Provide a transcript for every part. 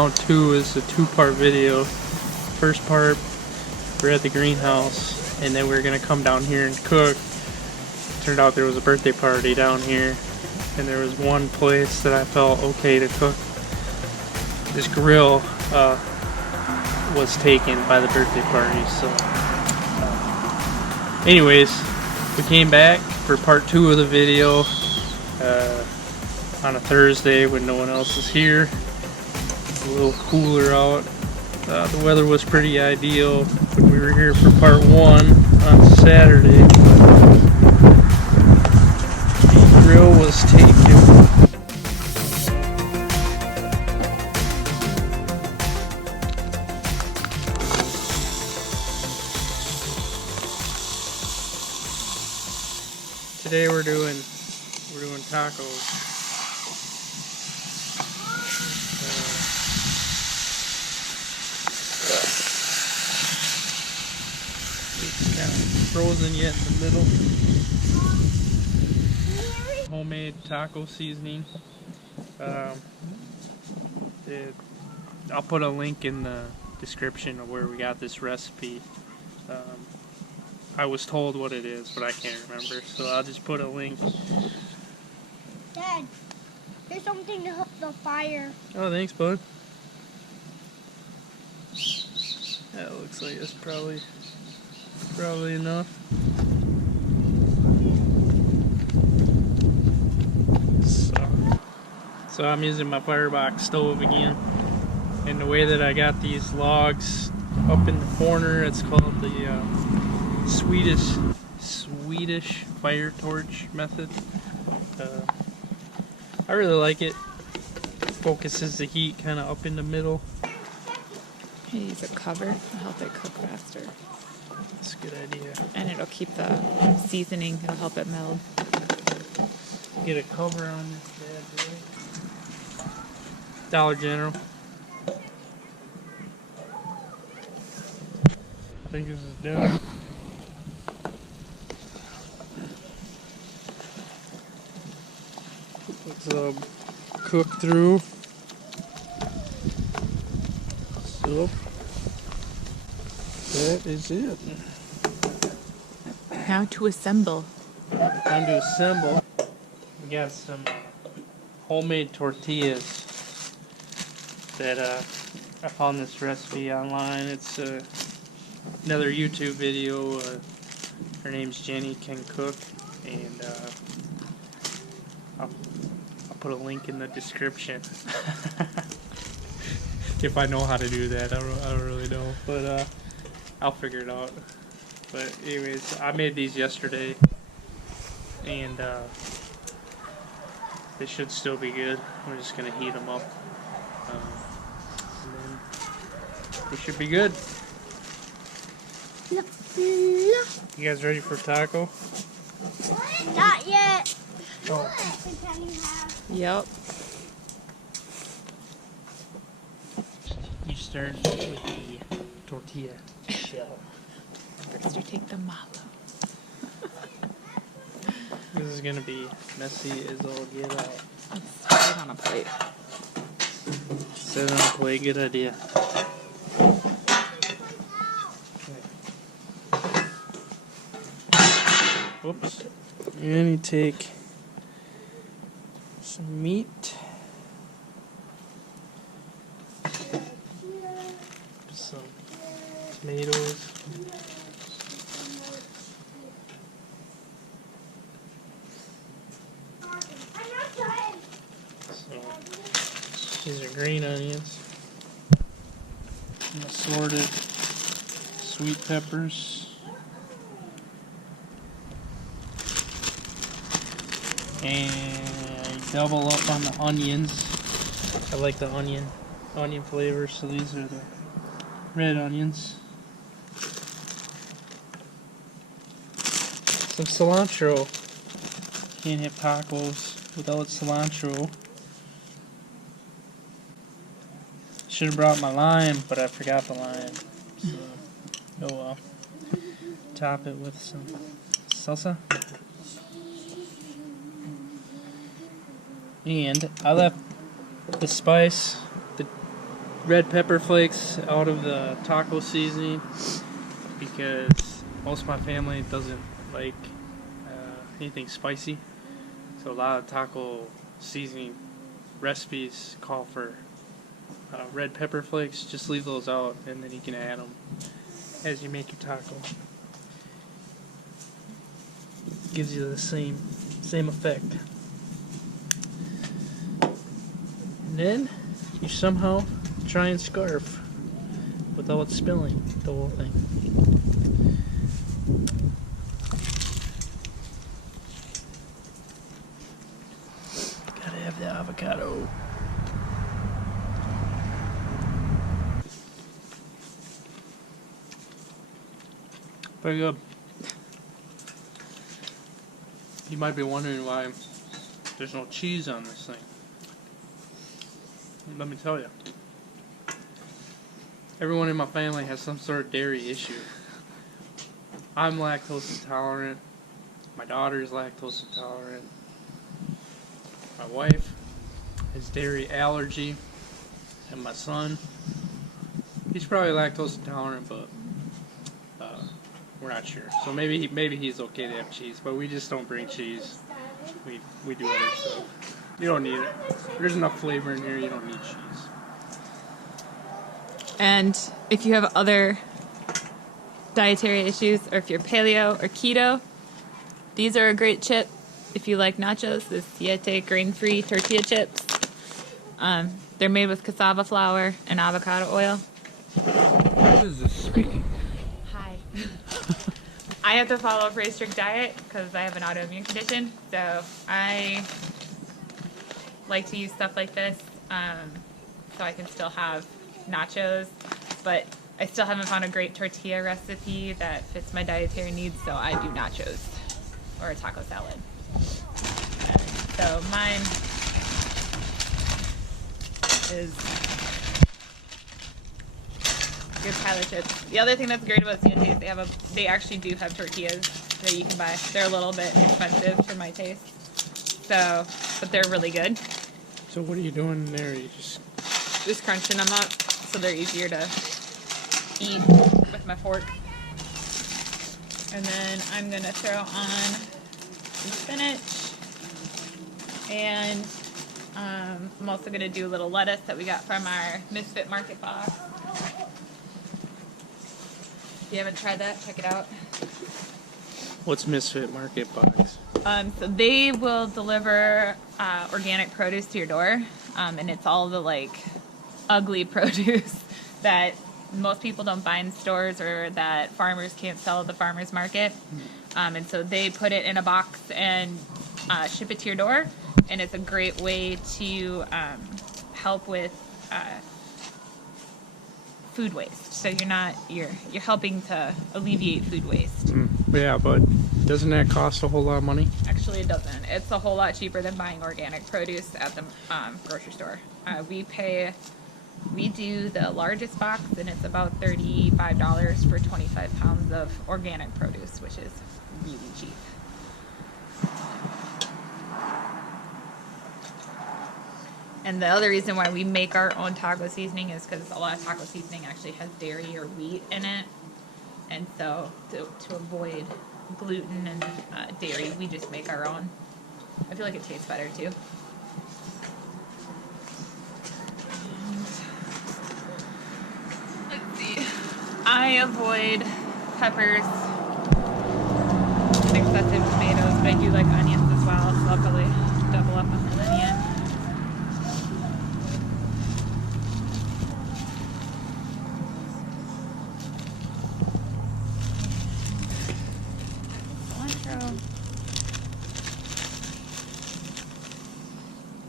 Round 2 is a two-part video. First part, we're at the greenhouse, and then we're gonna come down here and cook. Turned out there was a birthday party down here, and there was one place that I felt okay to cook. This grill was taken by the birthday party, so anyways, we came back for part 2 of the video on a Thursday when no one else is here. It's a little cooler out. The weather was pretty ideal when we were here for part 1 on Saturday. The grill was taken. Today we're doing tacos. It's kind of frozen yet in the middle. Homemade taco seasoning. I'll put a link in the description of where we got this recipe. I was told what it is, but I can't remember, so I'll just put a link. Dad, here's something to help the fire. Oh, thanks, bud. That looks like it's probably enough. So I'm using my Firebox stove again, and the way that I got these logs up in the corner, it's called the Swedish fire torch method. I really like it. Focuses the heat kind of up in the middle. You use a cover to help it cook faster. That's a good idea. And it'll keep the seasoning, it'll help it meld. Get a cover on this bad boy. Dollar General. I think this is done. Let's cook through. So that is it. Now to assemble. Time to assemble. We got some homemade tortillas that I found this recipe online. It's another YouTube video. Her name's Jenny Can Cook, and I'll put a link in the description. If I know how to do that, I don't really know, but I'll figure it out. But anyways, I made these yesterday, and they should still be good. I'm just gonna heat them up, and then they should be good. You guys ready for taco? Not yet. Oh. Yep. You start with the tortilla shell. First you take the malo. This is gonna be messy as all get out. Set it on a plate. Set it on a plate, good idea. Whoops. And you take some meat. Some tomatoes. So, these are green onions. And assorted sweet peppers. And double up on the onions. I like the onion flavor, so these are the red onions. Some cilantro. Can't have tacos without cilantro. Should have brought my lime, but I forgot the lime. So, oh well. Top it with some salsa. And I left the spice, red pepper flakes out of the taco seasoning because most of my family doesn't like anything spicy. So a lot of taco seasoning recipes call for red pepper flakes. Just leave those out and then you can add them as you make your taco. Gives you the same effect. And then you somehow try and scarf without spilling the whole thing. Gotta have the avocado. Very good. You might be wondering why there's no cheese on this thing. Let me tell you. Everyone in my family has some sort of dairy issue. I'm lactose intolerant. My daughter's lactose intolerant. My wife has dairy allergy. And my son, he's probably lactose intolerant, but we're not sure. So maybe he's okay to have cheese, but we just don't bring cheese. We do other stuff. You don't need it. There's enough flavor in here, you don't need cheese. And if you have other dietary issues, or if you're paleo or keto, these are a great chip. If you like nachos, the Siete grain-free tortilla chips. They're made with cassava flour and avocado oil. Who is this speaking? Hi. I have to follow a pretty strict diet because I have an autoimmune condition, so I like to use stuff like this so I can still have nachos, but I still haven't found a great tortilla recipe that fits my dietary needs, so I do nachos or a taco salad. So mine is good pile of chips. The other thing that's great about Siete is they actually do have tortillas that you can buy. They're a little bit expensive for my taste, so but they're really good. So what are you doing there? You just crunching them up so they're easier to eat with my fork. And then I'm gonna throw on some spinach, and I'm also gonna do a little lettuce that we got from our Misfit Market box. If you haven't tried that, check it out. What's Misfit Market Box? So they will deliver organic produce to your door, and it's all the like ugly produce that most people don't buy in stores or that farmers can't sell at the farmers market. And so they put it in a box and ship it to your door, and it's a great way to help with food waste. So you're helping to alleviate food waste. Yeah, but doesn't that cost a whole lot of money? Actually, it doesn't. It's a whole lot cheaper than buying organic produce at the grocery store. We do the largest box, and it's about $35 for 25 pounds of organic produce, which is really cheap. And the other reason why we make our own taco seasoning is because a lot of taco seasoning actually has dairy or wheat in it. And so to avoid gluten and dairy, we just make our own. I feel like it tastes better too. Let's see. I avoid peppers and excessive tomatoes, but I do like onions as well, so I'll probably double up on the onion.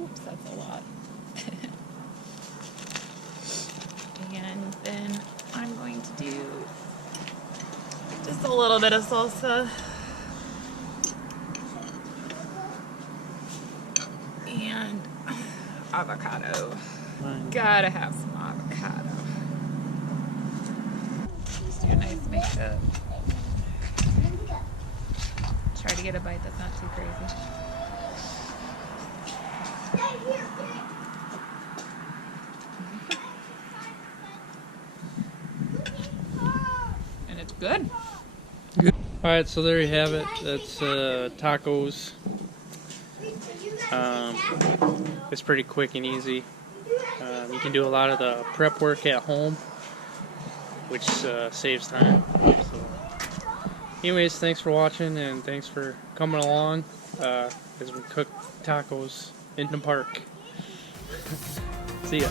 Oops, that's a lot. And then I'm going to do just a little bit of salsa. And avocado. Gotta have some avocado. Just do a nice mix-up. Try to get a bite that's not too crazy. Good. Alright, so there you have it. That's tacos. It's pretty quick and easy. You can do a lot of the prep work at home, which saves time. So, anyways, thanks for watching and thanks for coming along as we cook tacos in the park. See ya.